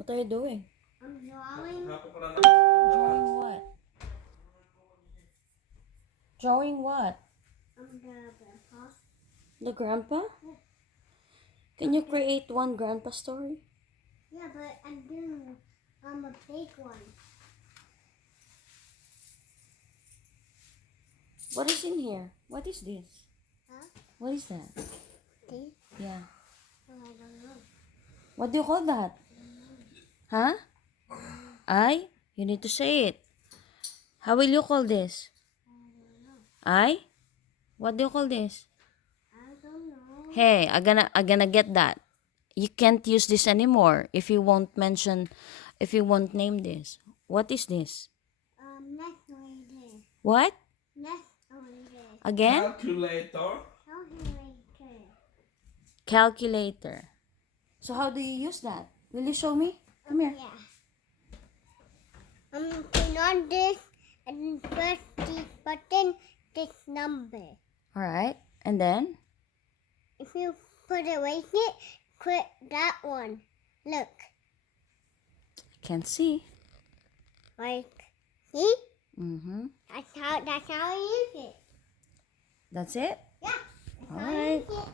What are you doing? I'm drawing. Drawing what? Drawing what? I'm the grandpa. The grandpa? Yeah. Can you create one grandpa story? Yeah, but I'm doing a big one. What is in here? What is this? Huh? What is that? See? Yeah. Oh, I don't know. What do you call that? Huh? I? You need to say it. How will you call this? I don't know. I? What do you call this? I don't know. Hey, I'm gonna get that. You can't use this anymore if you won't name this. What is this? Next one is What? next one is Again? Calculator. calculator. Calculator. So how do you use that? Will you show me? Come here. Yeah. Turn on this and press the button. This number. Alright. And then? If you put it right here, click that one. Look, I can't see. like, see? Mm-hmm. That's how you use it. That's it? Yeah. That's how you Alright. use it.